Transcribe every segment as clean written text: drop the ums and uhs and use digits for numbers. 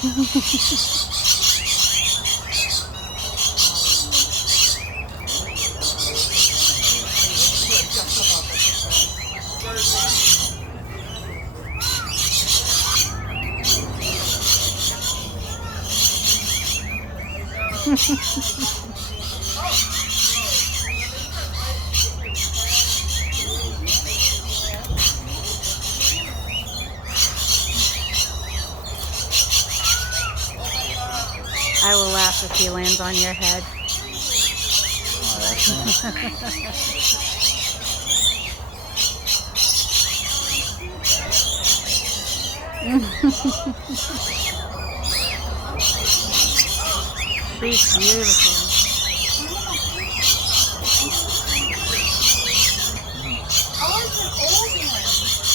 I will laugh if he lands on your head. She's beautiful.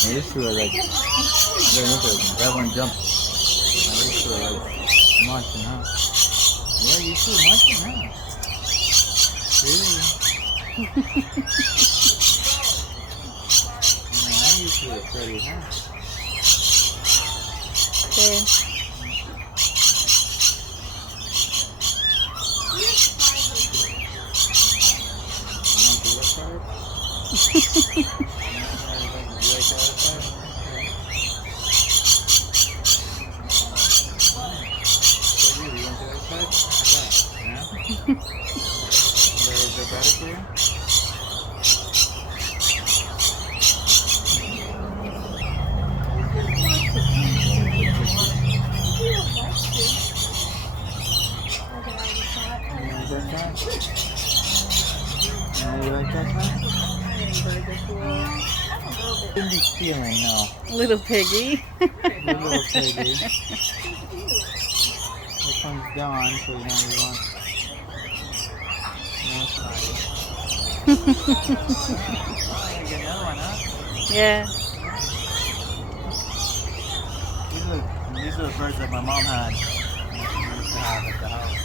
I used to like, I don't know, grab one jump. I used to like munching, huh? Yeah, you too munching, huh? Really? Man, I used to it pretty, huh? Okay. You want to look hard? Feeling now. Little piggy. Little piggy. Here comes Dawn, so you know you want more size. Get another one, huh? Yeah. These are the birds that my mom had. She used to have at the house.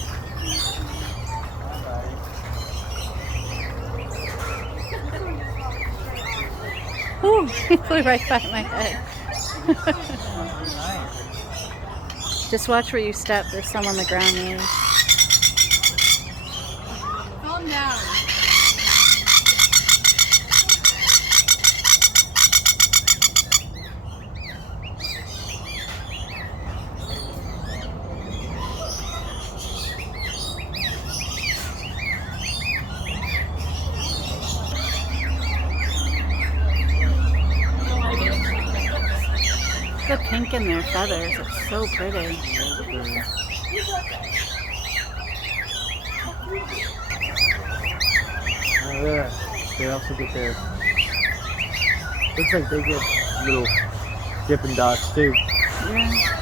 Ooh, he flew right by my head. Just watch where you step. There's some on the ground there. Calm down. The pink in their feathers. It's so pretty. Oh, yeah. They also get their. Looks like they get little Dippin' Dots too. Yeah.